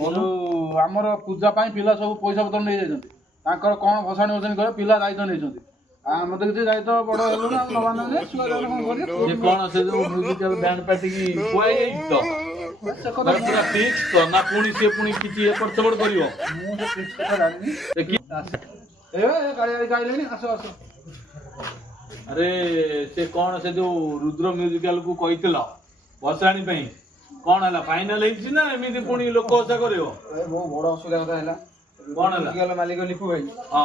कौन आमर पूजा पिला सब पैसा पतर नहीं जाइछन्ति तांकर कोन भसाणी भसाणी करे पिला दायित्व नहीं छन्ति हम तो किसी दायित्व बड़ हेलु ना नबा ने छुआ जान कोन करियो ये कौन से जो म्यूजिकल बैंड पार्टी की कोई तो से कथा पूरा फिक्स तो ना पुणी से पुणी किछि एपट सेपट करियो मु से फिक्स कथा जानि देखि ए गाड़ी गाइलेनी आसो आसो अरे से कौन से जो रुद्र म्यूजिकल को कहितला भसाणी पई कौन हला फाइनल हेछि ना एमिति पुणी लोक ओसा करियो ए बहुत बड़ असुविधा कथा हैला कौन हला म्यूजिकल मालिक लिखु भाई हां आ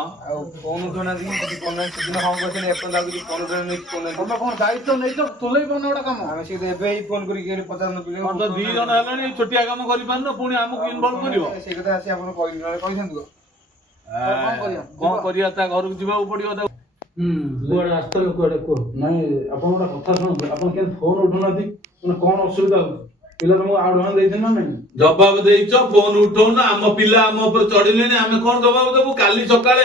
कोन उठना दी कि कोन दिन हम करछन एपन लागु कि कोन उठना नहीं कोन हम कोन दायित्व नहीं तो तुलई बन ओडा काम हम से एबे ही फोन करी के 50 पिले हम तो 2 जन हलानी छोटिया काम करि पारनो पुणी हमकु इन्वॉल्व करियो से कथा आसी आपन कहिसंतु कौन करिया ता घर को जीवा पड़ियो ता कुआडे आस्तले कुआडे को नहीं अपन गोटा कथा शुणु अपन के फोन उठुना दी माने कोन असुविधा हो पिला तुमको आडवान देइछन ना नहीं जवाब देइछो फोन उठो ना हम पिला हम ऊपर चढ़िलेनी हमें कोन जवाब देबो काली सकाळे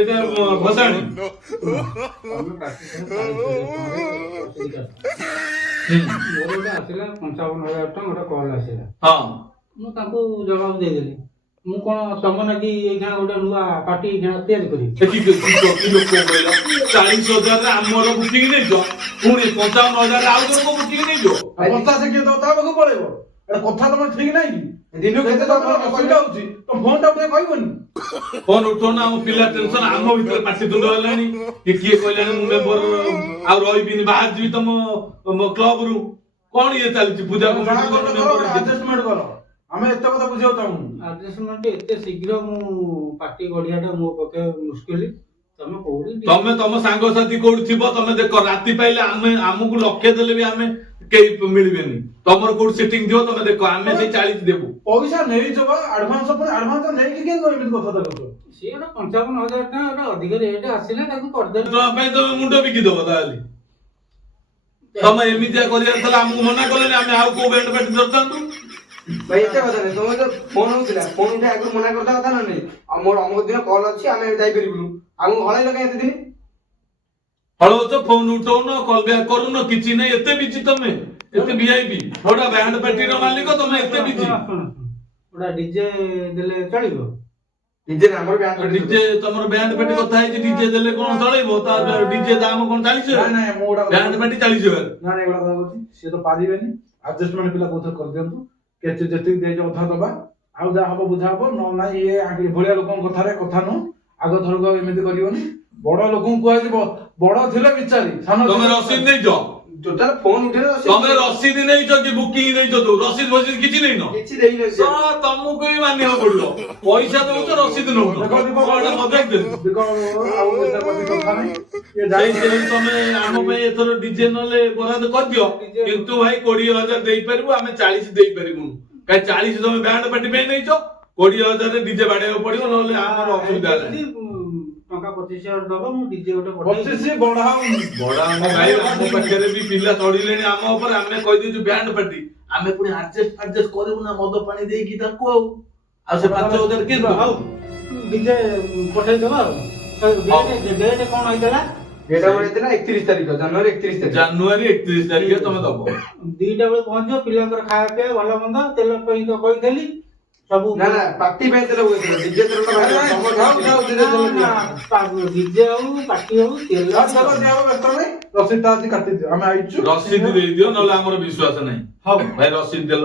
एटा भसाणी हम प्राक्टिस मोर आसिला 55000 टका गोटा कॉल आसिला हां मु ताको जवाब दे देली मु कोन तमना की एखा गोटा नुवा पार्टी एखा तैयार करी देखि की लोक कहला 40000 रे हमर बुकिंग नै जो पुणी 55000 रे आउ को बुकिंग नै जो कथा से के तो ताबको पळेबो एटा कथा तमर ठीक नाही कि दिनो केते तो असुविधा होची तो फोन टा उठे कहबनी फोन उठो ना हम पिला टेंशन हम भीतर पार्टी तुंड हलानी कि किए कहले मेंबर आ रहिबिनी बाहर जीवी तम क्लब रु कोन ये चलची पूजा को मेंबर एडजस्टमेंट करो हमें एते कथा बुझियो चाहू एडजस्टमेंट एते शीघ्र मु पार्टी गढियाटा मो पके मुश्किल तमे कोडी तमे तम सांग साथी कोड थिबो तमे देखो राती पाइले हमकु लक्ष्य देले भी हमें केई मिलबेनी तमर कोड सेटिंग दियो तमे देखो हमें से 40 देबो पैसा नहीं जबा एडवांस पर एडवांस नहीं कि के एमित कथा देखो सीटा 55000 टका एटा अधिक रेट आसिला ताको कर दे तो पे तो मुंडो बिकी देबो ताली तमे एमितिया करिया तला हमकु मना करले हमें आउ को बैंड पार्टी दरतांतु भाई एते कथा नहीं तुम तो फोन होतिला फोन उठा आगु मना करता कथा ना नहीं हमर अमुक दिन कॉल अछि हमें जाई परिबनु आगु हळाई लगे एते दिन हळो तो फोन उठो न कॉल बैक करू न किछि नै एते बिजी तमे एते वीआईपी थोड़ा बैंड पार्टी रो मालिक तमे एते बिजी ओडा डीजे देले चलिबो डीजे हमर बैंड डीजे तमर बैंड पार्टी कथा है डीजे देले कोन चलेबो ता डीजे दाम कोन 40 नहीं नहीं मोडा बैंड पार्टी 40 ना नहीं बड़ा कथा से तो पारिबेनी एडजस्टमेंट पिला कोथर कर दियंतु केते जति दे जो अधा दबा आउ जा हबो बुझा हबो न ना ये आगे भलिया लोकन कथा रे कथा न आगो थरको एमिति करियोनी बड़ लोकन को आजिबो बड़ थिले बिचारी सानो तमे रसीद नै जो टोटल फोन उठे तमे रसीद नै जो कि बुकिंग नै जो तो रसीद बसीद किछि नै न किछि देई नै तो तमु को ही मानियो पड़लो पैसा दउ तो रसीद न देखो देखो कोन मजाक दे देखो आउ एते कथा नहीं ये जाई जाई से तमे हम पे एथर डीजे नले बराद कर दियो किंतु भाई 20000 देई परबो हमें 40 देई परबो काई 40 तमे बैंड पार्टी पे नै जो 20000 रे डीजे बाडे पड़ियो नले हमर असुविधा है टका 25000 दबो मु डीजे गोटे पठै 25 बढ़ाऊ बड़ा भाई हम पकरे भी पिल्ला चढ़िलेनी हम ऊपर हमें कहि दिजु बैंड पार्टी हमें पुनी एडजस्ट करबो ना मद पानी देई की ताको आ से 5000 के आउ डीजे पठै दबा डेट कोन आइतला डेटा बळे तेला 31 तारिख जनवरी 31 तारिख जनवरी 31 तारिख तमे दबो 2टा बेले पहुंचो पिलांकर खाया पिया भलो मंद तेल पई तो कहिथली सब ना ना पार्टी पे तेला होइतला डीजे तेला पागु डीजे आउ पार्टी आउ तेल चलो जाओ व्यस्त नहीं रसीद आज काटी दियो हमें आइछु रसीद दे दियो नले हमर विश्वास नै हां भाई रसीद दे